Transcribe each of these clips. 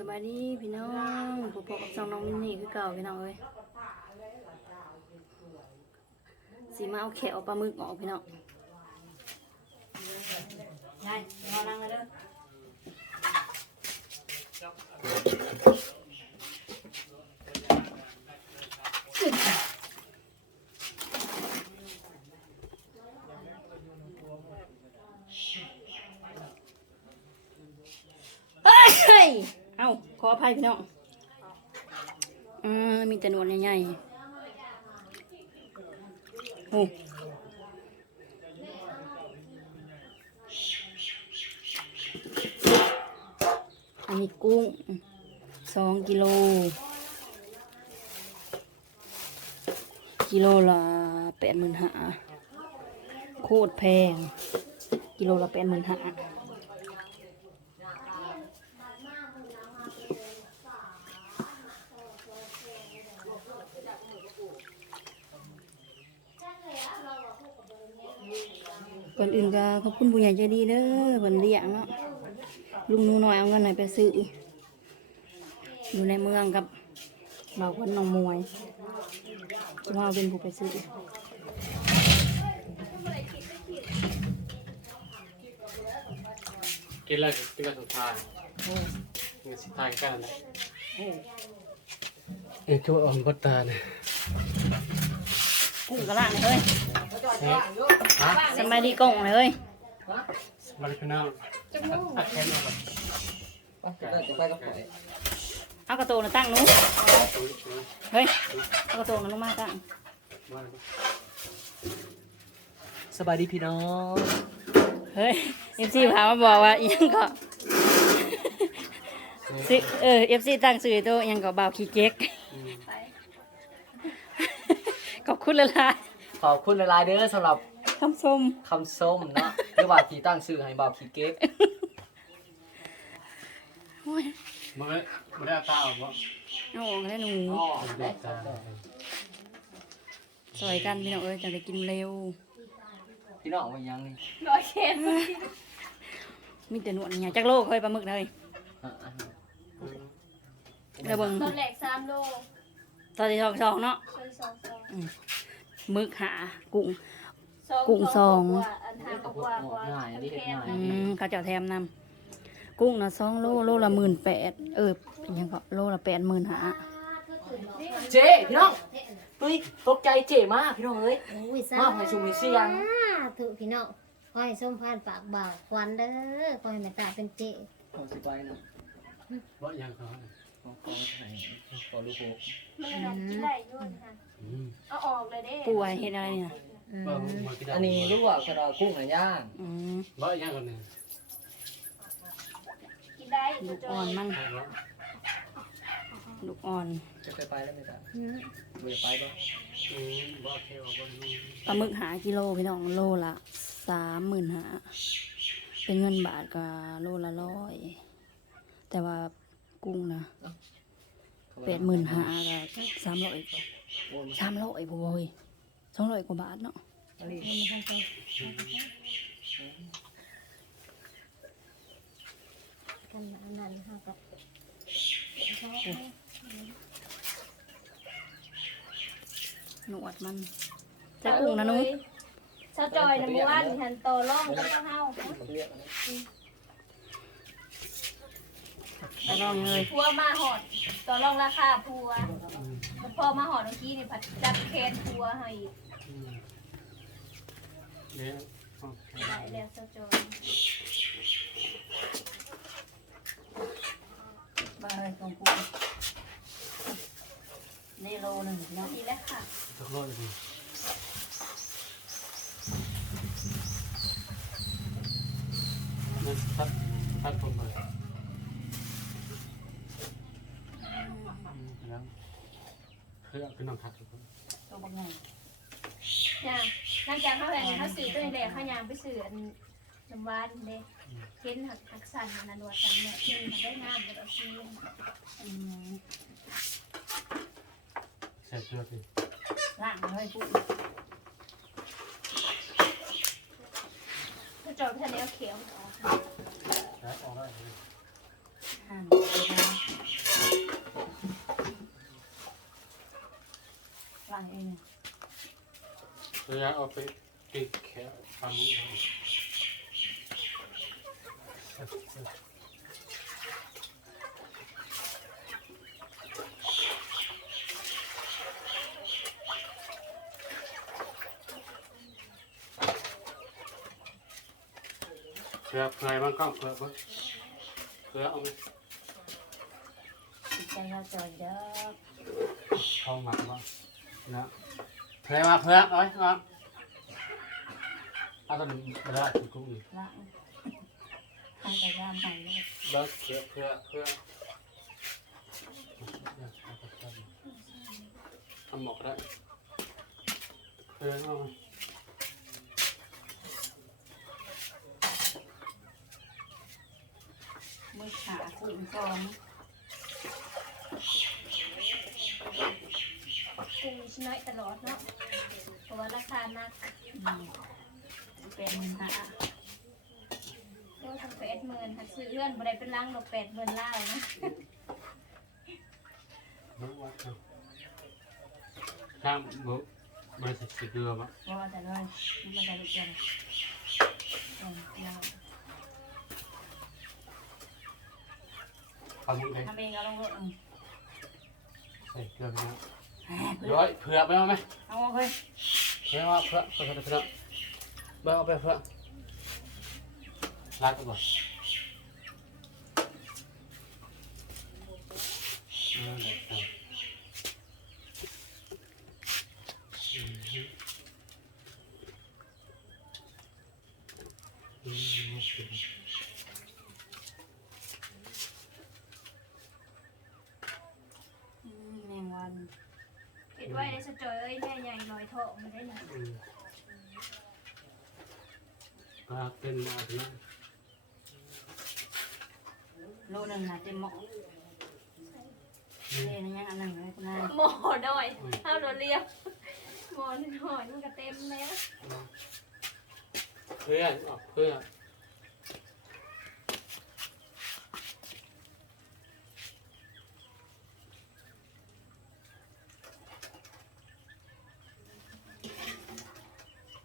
สบายดีพี่น้องพบกับสองน้องมินนี่คือเก่าพี่น้องเอ้ยสีมาเอาแขวปลาหมึกออกพี่น้องยายรอนั่งเลยเด้อเอ้ยเอ้า ขออภัยพี่น้องอืมมีแต่นวดใหญ่ๆโอ้อันนี้กุ้งสองกิโล กิโลละแปดหมื่นห้าโคตรแพง กิโลละแปดหมื่นห้า ก่อนอื่นก็ขอบคุณผู้ใหญ่ใจดีเด้อเพิ่นเลี้ยงเนาะลุงหนูน้อยเอาเงินไหนไปซื้ออยู่ในเมืองกับบ่าวคนน้องมวยว่าเป็นผู้ไปซื้อกินแล้วกินแล้วสุดท้ายกินสุดท้ายกันนะเอ้ยตัวอ่อนบดตาเนี่ยกุ้งกระล่างเลยฮะ สบายดีกล่องเลยมาเลยพี่น้องอัดแขนมาก่อนเอากระโตนตั้งหนู้เฮ้ย เอากระโตนลงมาตั้งมาเลยสบายดีพี่น้อง เฮ้ยเอฟซีพามาบอกว่าอิหยังก็ซื้อเออเอฟซีตั้งซื้อตัวอิหยังก็บ่าวขี้เก๊กอืมขอบคุณเลยล่ะ ขอบคุณหลายๆเด้อสำหรับคำส้มคำส้มเนาะหรือว่าที่ตั้งชื่อให้บ่าวขี้เก๊กโอ้ยมาเลยมาได้เอาตาออกบ่เอาออกแล้วหนูอ๋อเด็กตาซอยกันพี่น้องเอ้ยจะได้กินเร็ว พี่น้องว่ายังนี่มีแต่หนวดเนี่ยจักโลเคยปลาหมึกเลยอะอะเดี๋ยวเบิ่งตอนแรกสามโลตอนที่สองสองเนาะเคยสองสองห มึกหากุ้งสองกุ้งสองกว่าอันห้ากว่ากว่าง่ายอันนี้เห็นง่ายอืมเขาเจะแถมนำกุ้งนะสองโลโลละหมื่นแปดเอออิหยังก็โลละแปดหมื่นหาเจ๊พี่น้องเฮ้ยตกใจเจ๊มากพี่น้องเอ้ย โอ้ยสามาให้ชุมเสียงธุพี่น้องขอให้ส้มผ่านปากบ่าวควันเด้อขอให้แม่ตาเป็นเจ ขอสิไปนะ บ่ยังเขา ขอขอไหนขอลูกโป่งมันน่ะกินได้อยุ่นค่ะอืมเอาออกเลยเด้ป่วยเห็นอะไรเนี่ยอืมบ่มากินได้อันนี้ลวกกระดาษกุ้งหน่อยย่างอืมบ่ยังก่อนเนี่ยกินได้ลูกจอ่อนมันใช่บ่ลูกอ่อนจะไปไปแล้วไหมจ๊ะอืมเบื่อไปปะอืมบ่เทวบ่รู้ปลาหมึกหากิโลพี่น้องโลละสามหมื่นหาเป็นเงินบาทก็โลละร้อยแต่ว่า กุ้งนะแปดหมื่นหาก็สามร้อยโอนมาสามร้อยบ่อยสองร้อยกว่าบาทเนาะอันนี้กันอันนั้นค่ะกับหนวดมันแต่กุ้งนะหนุ้ยชาจอยนะเมื่อวานนี่หันต่อร่องก็ต้องเฮาเรียกอันนี้ ไปลองเลยพัวมาหอดต่อร่องราคาพัวแล้วพอมาหอดเมื่อกี้นี่ผัดจัดแคนพัวให้อีกอืมเนี่ยโอเคได้แล้วชาจอยไปของกุ้งนี่โลหนึ่งเนาะดีแล้วค่ะสักรอบดีมันพัดพัดผมเลยอืมแล้วเค ยเอาขึ้นน้ำพัดทุกคนตัวบางใหญ่เนี่ยหลังจากเขาเห็นเขาสื่อตัวเองเลยเขายังไปสื่ออันน้ำหวานเด้เห็นหักหักสั่นนันวดกันเนี่ยที่มันได้น้ำแต่เราซีอืมใส่เสื้อสิล่างเลยกุ้งถ้าจอยไปทะเลเขียวออกแล้วออกได้เลย ห่างเลยนะางเองเรือเอาไปติดแขนปลาหมึกเพื่อเพื่อมันก็เพื่อเพื่อเพื่อเอาไปใจเราจอยเด้อเข้าหมักบ้าง นะเพื่อมาเพื่อเอาไว้มาเอาตอนนี้เวลาถึงกุ้งอีกละทำแต่ยามไปเลยเลิกเพื่อเพื่อเพื่อทำหมกได้เพื่อเอามือขากุ้งกอง กุ้ง ชิ้นน้อยตลอดเนาะเพราะว่าราคานักเป็นหาก็ทำแปดหมื่นหักซื้อเลื่อนบ่ได้เป็นล้างดอกแปดหมื่นล่าวนะเมื่อวัดเอาถ้าบุบริษัทสิเดือมอะเพราะว่าแต่เลยมันก็จะลุกกันเออเราปลาหมึกได้ทำเองก็ลงรถเออใส่เกลือไปนะแหมเพื่อ ร้อยเผือกไปเอาไหมเอาเฮ้ยเผือกเอาเผือกเผือกเผือกเผือกเบอร์เอาไปเผือกรัดก่อนอืมเด็ดเอาอืมอืมอืมแมงวัน เห็นไว้ได้สะจอยเอ้ยแม่ใหญ่ลอยทองมาได้หนึ่งอืมปลาเป็นมาถึงนั้นโลหนึ่งหาเต็มหม้อเล่นยังอันหนึ่งเลยคุณนายหมอดอยข้าวโดนเรียบหมอหน่อยมันก็เต็มแล้วเพื่อนออกเพื่อน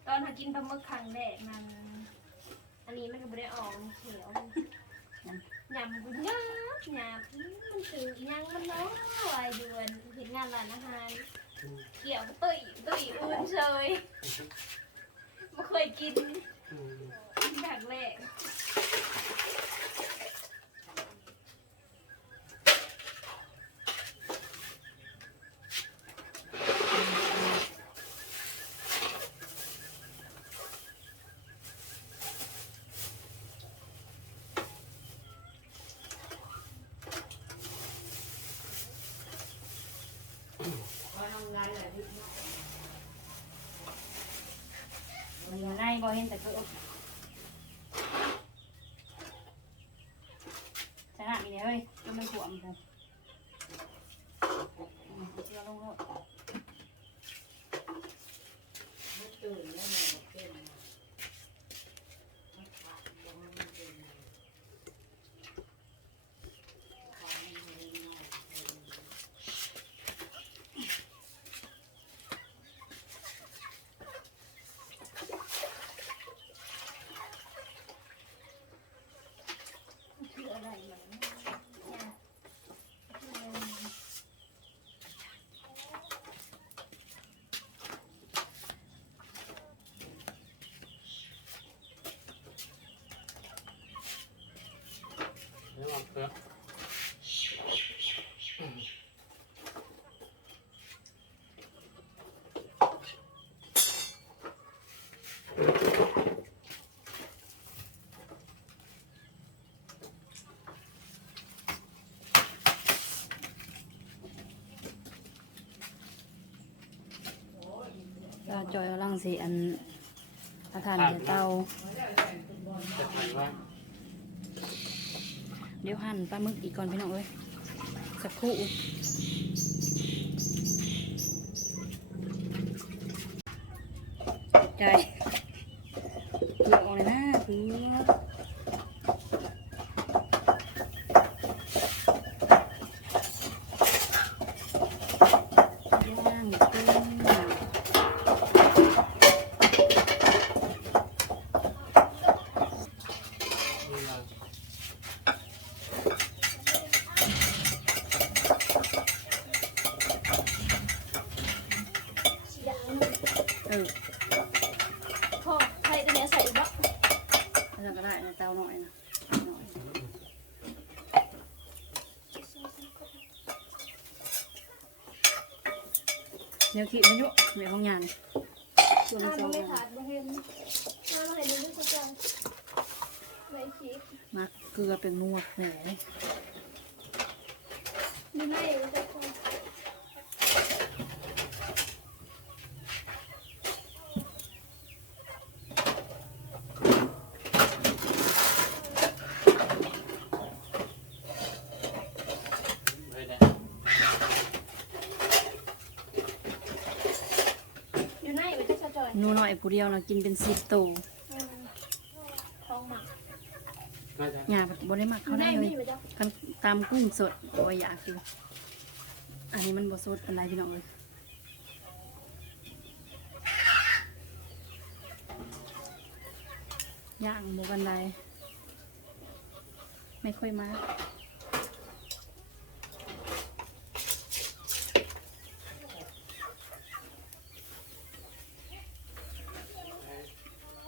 ตอนหากินปลาหมึกครั้งแรกมัน อันนี้มันก็ไม่ได้ ออกมันเขียวมันยำกูยาบยาบมันคือยังมันน้อยเดือนเห็นงานร้านอาหารเกี่ยวตุ้ยตุ้ยอื่นเฉยไม่เคยกิน อืม ครั้งแรก มันอยู่ ในบ่เห็นแต่เกิดชนะมีเนี่ยเฮ้ยก็ไม่ถ่วมกันอืมเชื่อลงรถ คืออะไรมันเนี่ยอืม เดี๋ยวออกเอนก็จอยกำลังสิอันอาคารเดี๋ยวเตา จะทานว่า เดี๋ยวหั่นปลาหมึกอีกก่อนพี่น้องเอ้ยสักครู่ใจเกลือออกเลยนะเกลือย่างเต็ม ออ พ่อใครจะเนี่ยใส่อีกบ่ แล้วก็ได้นะเตาหน่อยนะหน่อย เดี๋ยวคิดมันยุแม่ของยานส่วนน้ำสมัอนงไม่ขาดบ่เห็นน้ำมันให้ดูด้วยสักอย่างไม่คิดมักเกลือเป็นนวดแหนดูให้สักคน ไม่ได้ อยู่ไหนมันจะสะจอย หนูหน่อย ผู้เดียวนะกินเป็นสิบตัวอืมทองหมักไม่ได้หยาบบ่ได้มักเขาได้เลยกันตามกุ้งสดโอ้ยอยากอยู่อันนี้มันบ่สดปานใดพี่น้องเลยย่างบ่ปานใดไม่ค่อยมาก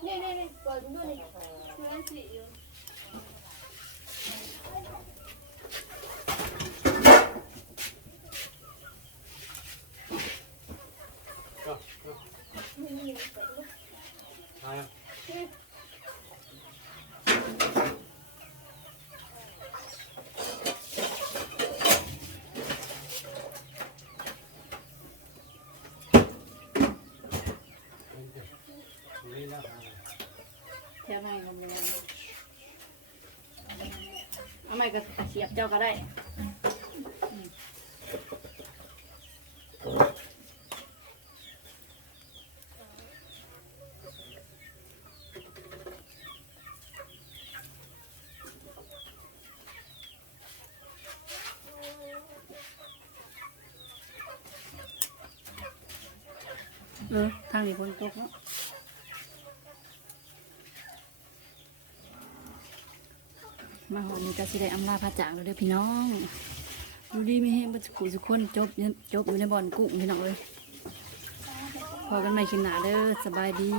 นี่นี่นี่เปิดดูนี่อยู่ไหนสิอยู่ ก็ก็ นี่นี่เปิดดู มาแล้ว นี่แล้วแค่ไหนก็บ่ได้เอาไม่ก็เสียบเจ้าก็ได้เออทางนี้ฝนตกเนาะ มาหอนี้ก็สิได้อำลาพระจางแล้วเด้อพี่น้องดูดีไม่แห้งบันขู่สุคนจบเนี่ยจบอยู่ในบ่อนกุ้งพี่น้องเลยพอกันใหม่คลิปหน้าเด้อสบายดี